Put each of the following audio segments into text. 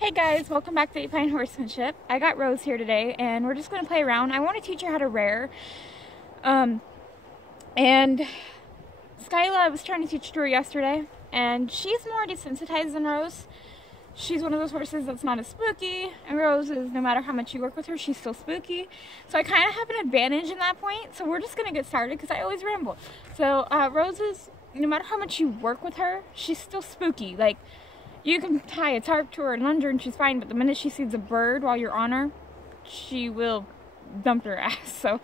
Hey guys, welcome back to Apine Horsemanship. I got Rose here today and we're just going to play around. I want to teach her how to rear. And Skyla, I was trying to teach to her yesterday and she's more desensitized than Rose. She's one of those horses that's not as spooky, and Rose is, no matter how much you work with her, she's still spooky. So I kind of have an advantage in that point. So we're just going to get started because I always ramble. So Rose is, no matter how much you work with her, she's still spooky. Like, you can tie a tarp to her and lunge her and she's fine, but the minute she sees a bird while you're on her, she will dump her ass. So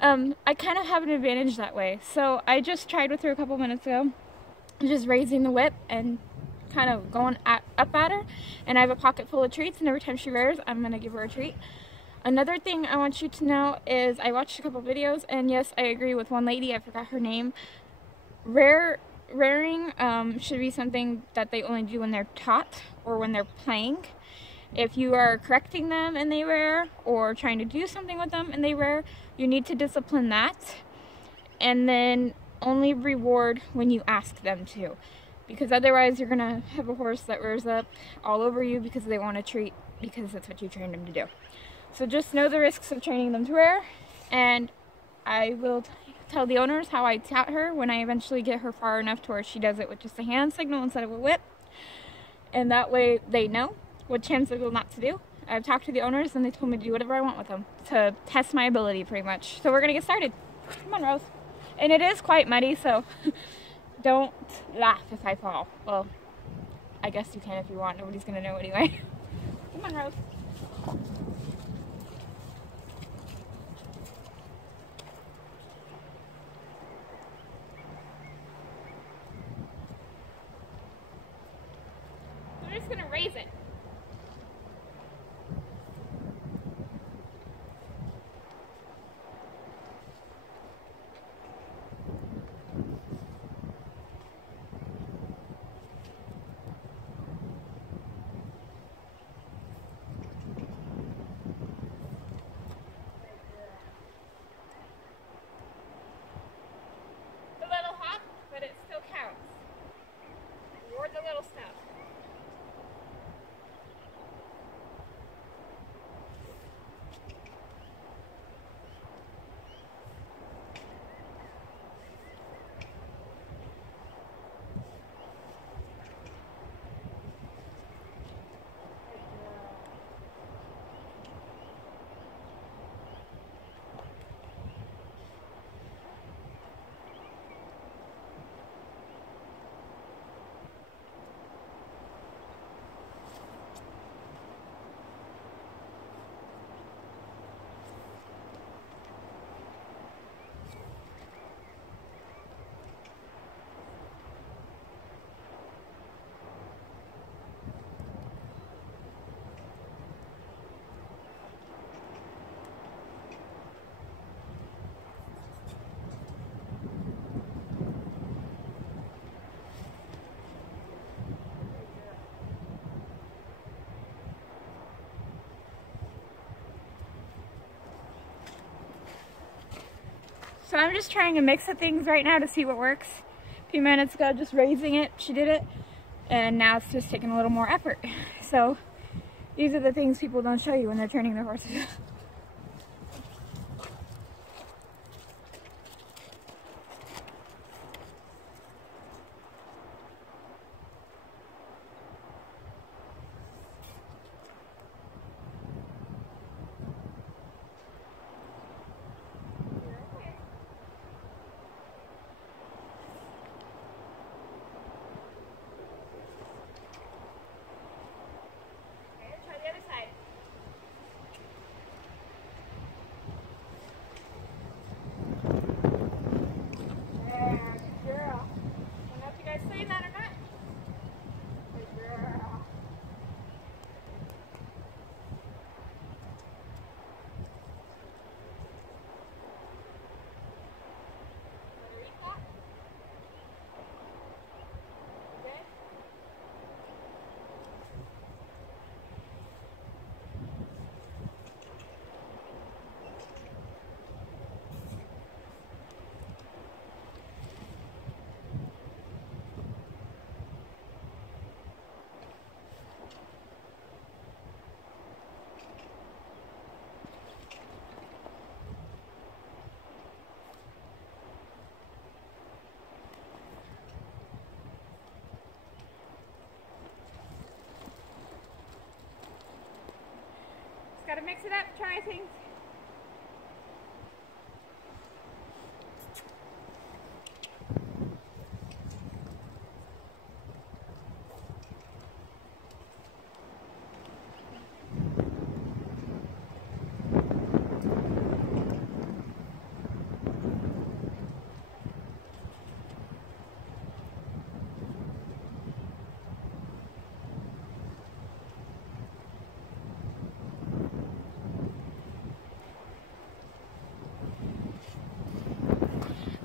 I kind of have an advantage that way. So I just tried with her a couple minutes ago, just raising the whip and kind of going up at her. And I have a pocket full of treats, and every time she rears, I'm going to give her a treat. Another thing I want you to know is I watched a couple videos, and yes, I agree with one lady, I forgot her name. Rearing should be something that they only do when they're taught or when they're playing. If you are correcting them and they rear, or trying to do something with them and they rear, you need to discipline that, and then only reward when you ask them to, because otherwise you're gonna have a horse that rears up all over you because they want a treat, because that's what you trained them to do. So just know the risks of training them to rear, and I will tell the owners how I tout her when I eventually get her far enough to where she does it with just a hand signal instead of a whip. And that way they know what hand signal not to do. I've talked to the owners and they told me to do whatever I want with them to test my ability pretty much. So we're gonna get started. Come on, Rose. And it is quite muddy, so don't laugh if I fall. Well, I guess you can if you want. Nobody's gonna know anyway. Come on, Rose. We're just gonna raise it. The little hop, but it still counts. Reward the little stuff. So I'm just trying a mix of things right now to see what works. A few minutes ago, just raising it, she did it, and now it's just taking a little more effort. So these are the things people don't show you when they're training their horses. Gotta mix it up, try things.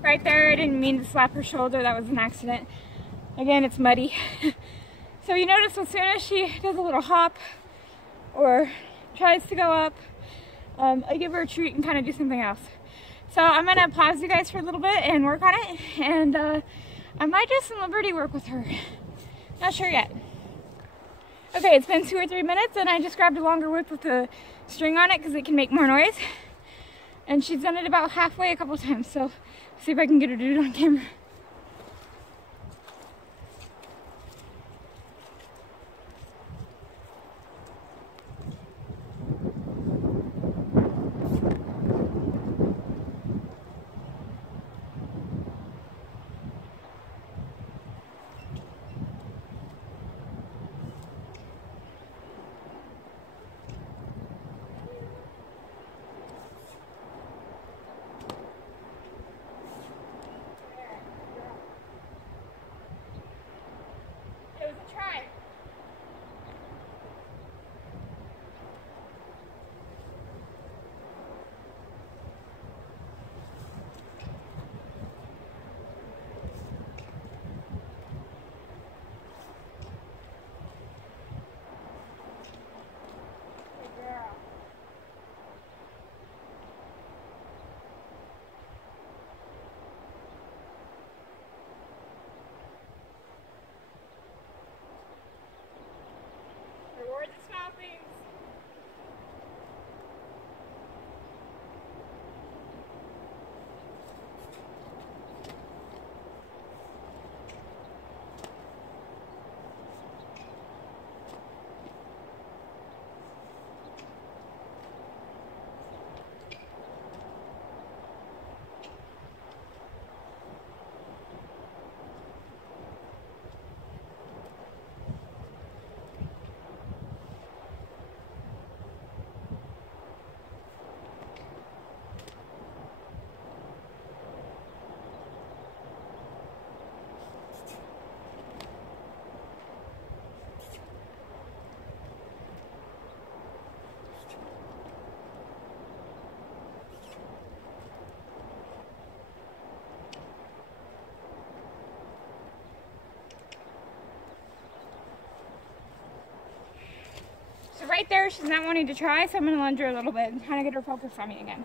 Right there, I didn't mean to slap her shoulder, that was an accident. Again, it's muddy. So you notice as soon as she does a little hop or tries to go up, I give her a treat and kind of do something else. So I'm gonna pause you guys for a little bit and work on it, and I might do some liberty work with her. Not sure yet. Okay, it's been 2 or 3 minutes and I just grabbed a longer whip with a string on it because it can make more noise. And she's done it about halfway a couple times, so see if I can get her to do it on camera. Reward the small things. So right there, she's not wanting to try, so I'm going to lunge her a little bit and kind of get her focused on me again.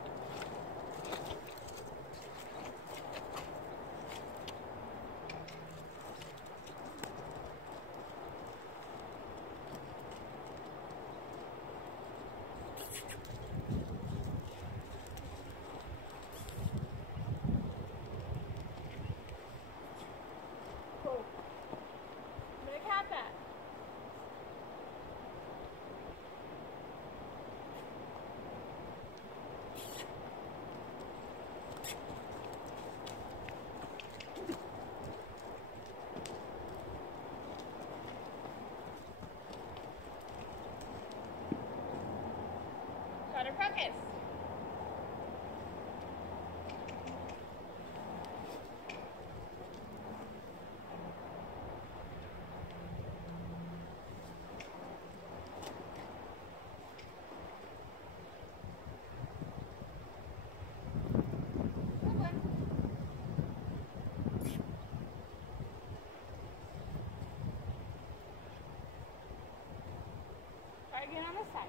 Cool. I'm going to cap that. Got her focus. Try again on this side.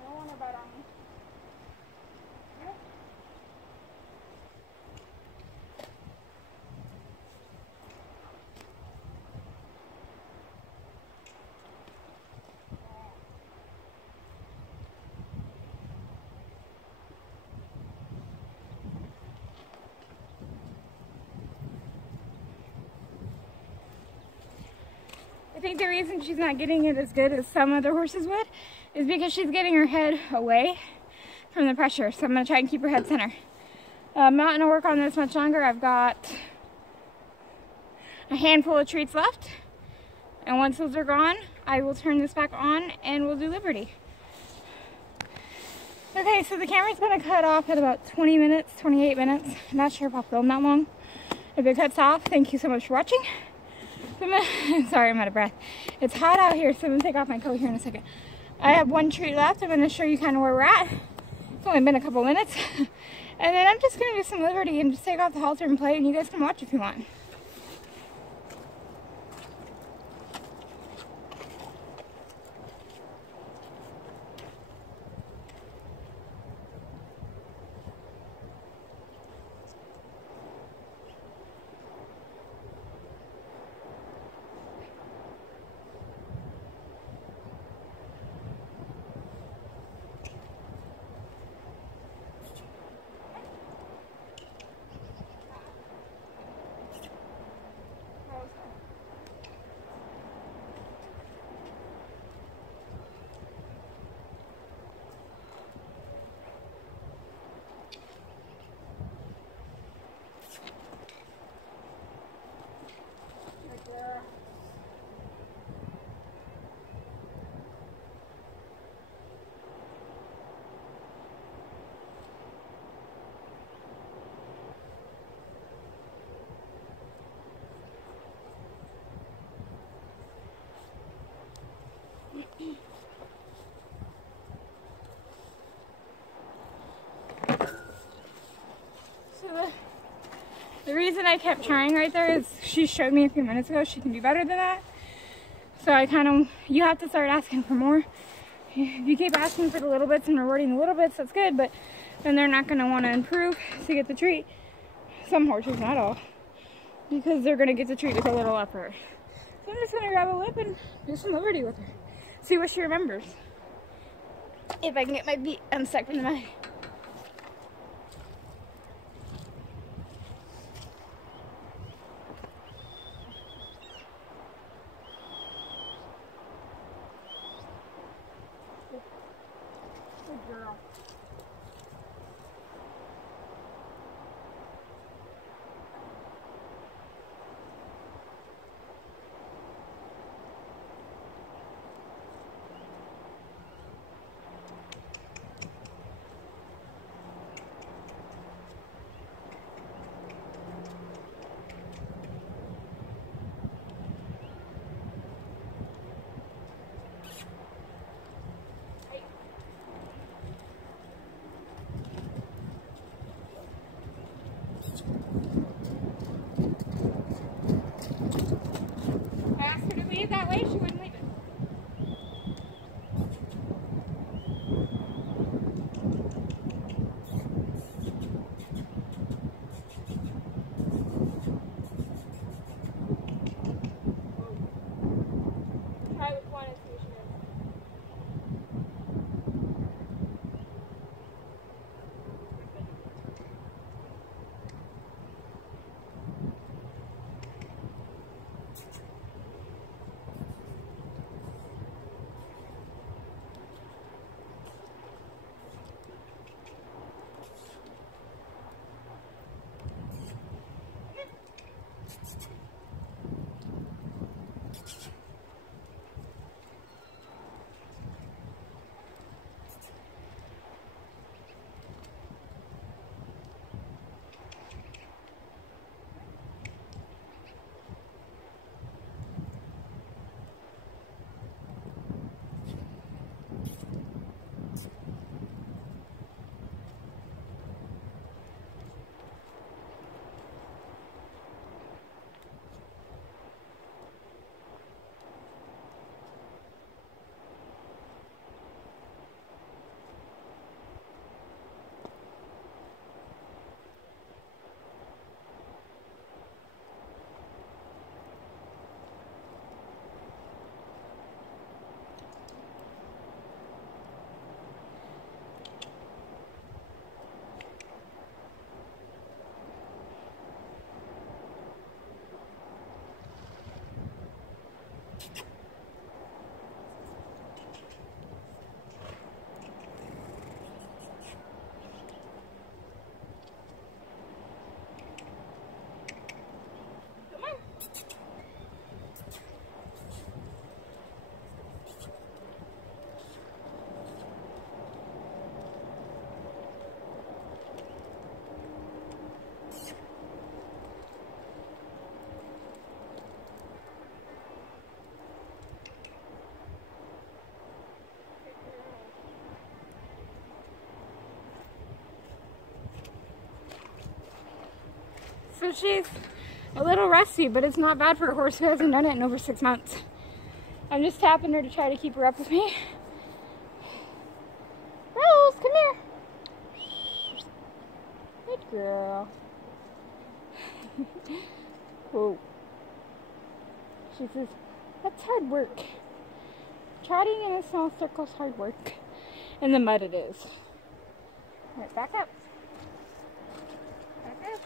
I don't want her butt on me. Yep. think the reason she's not getting it as good as some other horses would is because she's getting her head away from the pressure. So I'm going to try and keep her head center. I'm not going to work on this much longer. I've got a handful of treats left. And once those are gone, I will turn this back on and we'll do Liberty. Okay, so the camera's going to cut off at about 20 minutes, 28 minutes. I'm not sure if I'll film that long. If it cuts off, thank you so much for watching. Sorry, I'm out of breath. It's hot out here, so I'm going to take off my coat here in a second. I have one treat left. I'm going to show you kind of where we're at. It's only been a couple minutes. And then I'm just going to do some Liberty and just take off the halter and play, and you guys can watch if you want. So the reason I kept trying right there is she showed me a few minutes ago she can do better than that. So I kind of, you have to start asking for more. If you keep asking for the little bits and rewarding the little bits, that's good, but then they're not going to want to improve to get the treat. Some horses, not all, because they're going to get the treat with a little effort. So I'm just going to grab a whip and do some Liberty with her. See what she remembers. If I can get my feet unstuck from the mud. Good girl. So she's a little rusty, but it's not bad for a horse who hasn't done it in over 6 months. I'm just tapping her to try to keep her up with me. Rose, come here. Good girl. Whoa. She says, that's hard work. Trotting in a small circle is hard work. In the mud it is. All right, back up. Back up.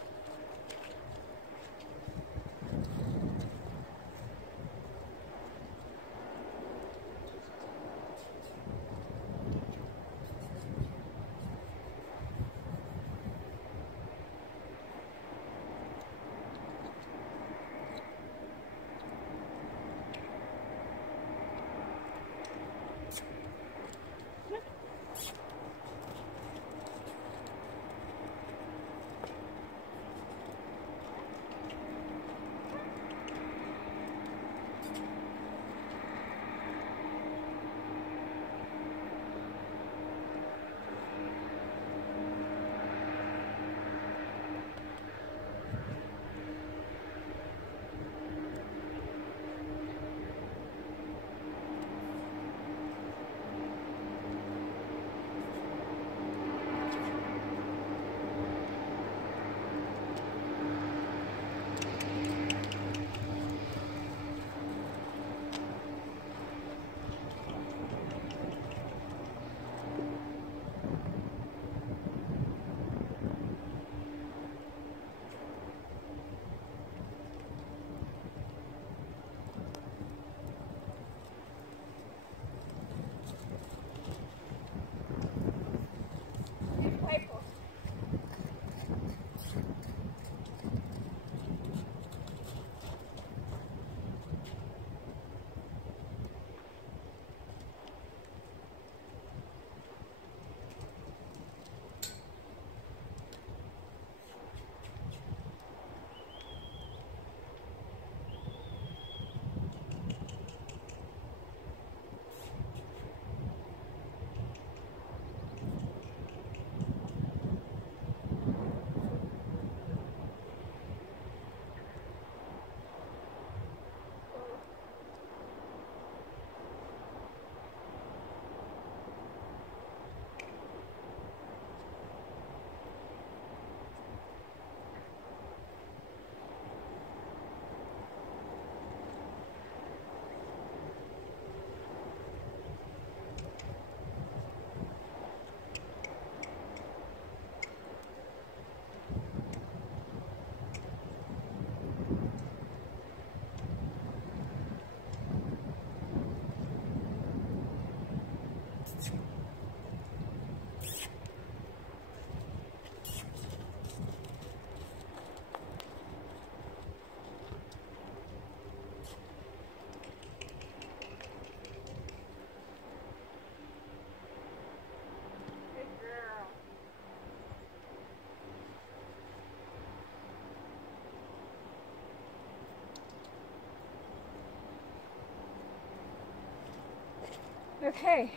Okay,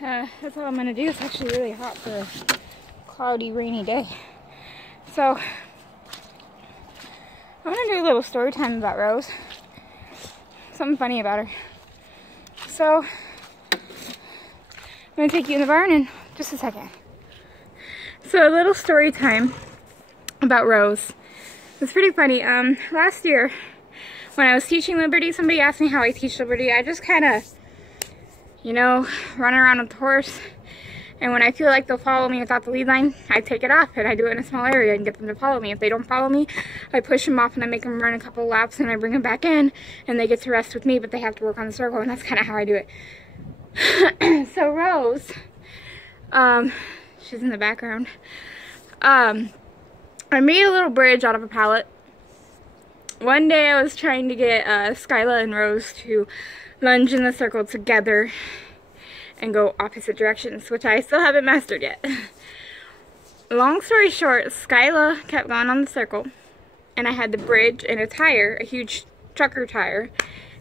that's all I'm going to do. It's actually really hot for a cloudy, rainy day. So, I'm going to do a little story time about Rose. Something funny about her. So, I'm going to take you in the barn in just a second. So, a little story time about Rose. It's pretty funny. Last year, when I was teaching Liberty, somebody asked me how I teach Liberty. I just kind of, you know, run around with the horse, and when I feel like they'll follow me without the lead line, I take it off and I do it in a small area and get them to follow me. If they don't follow me, I push them off and I make them run a couple laps and I bring them back in and they get to rest with me, but they have to work on the circle, and that's kind of how I do it. So Rose, she's in the background. I made a little bridge out of a pallet. One day I was trying to get Skyla and Rose to lunge in the circle together and go opposite directions, which I still haven't mastered yet. Long story short, Skyla kept going on the circle, and I had the bridge and a tire, a huge trucker tire,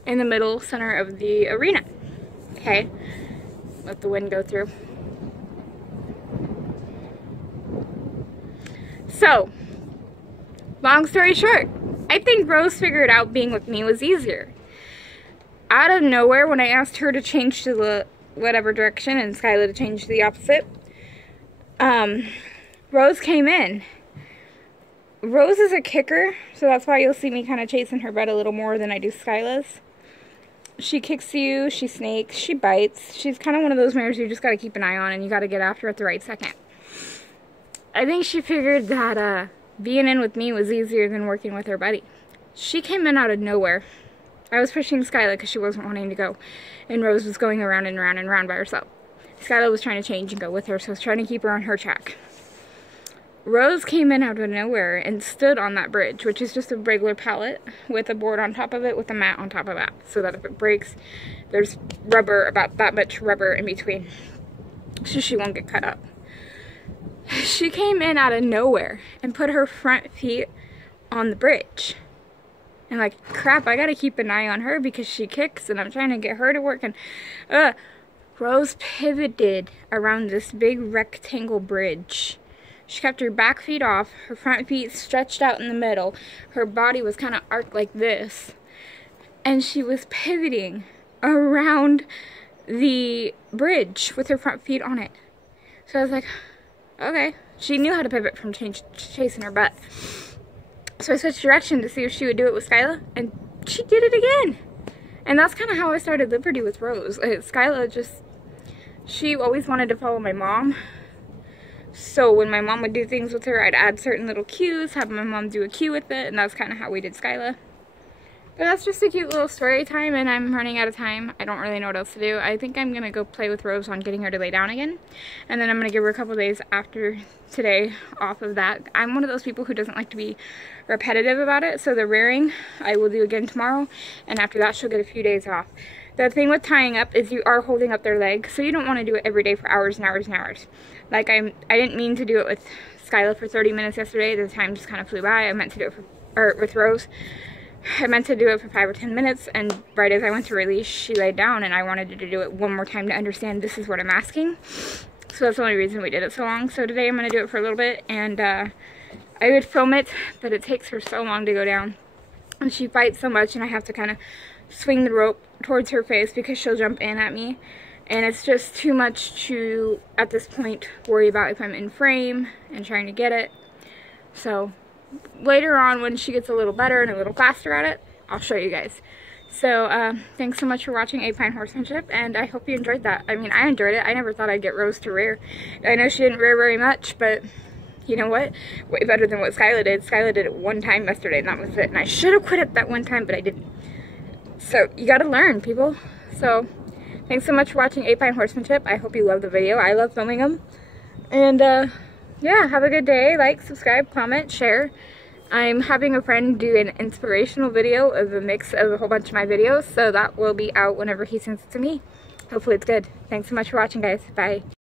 in the middle center of the arena. Okay, let the wind go through. So, long story short, I think Rose figured out being with me was easier. Out of nowhere, when I asked her to change to the whatever direction and Skylar to change to the opposite, Rose came in. Rose is a kicker, so that's why you'll see me kind of chasing her butt a little more than I do Skyla's. She kicks you, she snakes, she bites. She's kind of one of those mares you just got to keep an eye on and you got to get after at the right second. I think she figured that being in with me was easier than working with her buddy. She came in out of nowhere. I was pushing Skyla because she wasn't wanting to go, and Rose was going around and around and around by herself. Skyla was trying to change and go with her, so I was trying to keep her on her track. Rose came in out of nowhere and stood on that bridge, which is just a regular pallet with a board on top of it with a mat on top of that, so that if it breaks, there's rubber, about that much rubber in between, so she won't get cut up. She came in out of nowhere and put her front feet on the bridge. And like, crap, I gotta keep an eye on her because she kicks and I'm trying to get her to work. And Rose pivoted around this big rectangle bridge. She kept her back feet off, her front feet stretched out in the middle. Her body was kind of arched like this. And she was pivoting around the bridge with her front feet on it. So I was like, okay. She knew how to pivot from chasing her butt. So I switched direction to see if she would do it with Skyla, and she did it again. And that's kind of how I started Liberty with Rose. Skyla she always wanted to follow my mom. So when my mom would do things with her, I'd add certain little cues, have my mom do a cue with it, and that's kind of how we did Skyla. But that's just a cute little story time, and I'm running out of time. I don't really know what else to do. I think I'm going to go play with Rose on getting her to lay down again. And then I'm going to give her a couple days after today off of that. I'm one of those people who doesn't like to be repetitive about it, so the rearing I will do again tomorrow, and after that she'll get a few days off. The thing with tying up is you are holding up their leg, so you don't want to do it every day for hours and hours and hours. Like I didn't mean to do it with Skyla for 30 minutes yesterday. The time just kind of flew by. I meant to do it with Rose. I meant to do it for 5 or 10 minutes, and right as I went to release, she laid down, and I wanted her to do it one more time to understand this is what I'm asking. So that's the only reason we did it so long. So today I'm going to do it for a little bit, and I would film it, but it takes her so long to go down. And she fights so much, and I have to kind of swing the rope towards her face because she'll jump in at me. And it's just too much to, at this point, worry about if I'm in frame and trying to get it. So later on, when she gets a little better and a little faster at it, I'll show you guys. So thanks so much for watching Apine Horsemanship, and I hope you enjoyed that. I mean, I enjoyed it. I never thought I'd get Rose to rear. I know she didn't rear very much, but you know what? Way better than what Skyla did. Skyla did it one time yesterday, and that was it. And I should have quit it that one time, but I didn't. So you gotta learn, people. So thanks so much for watching Apine Horsemanship. I hope you love the video. I love filming them. And yeah, have a good day. Like, subscribe, comment, share. I'm having a friend do an inspirational video of a mix of a whole bunch of my videos, so that will be out whenever he sends it to me. Hopefully it's good. Thanks so much for watching, guys. Bye.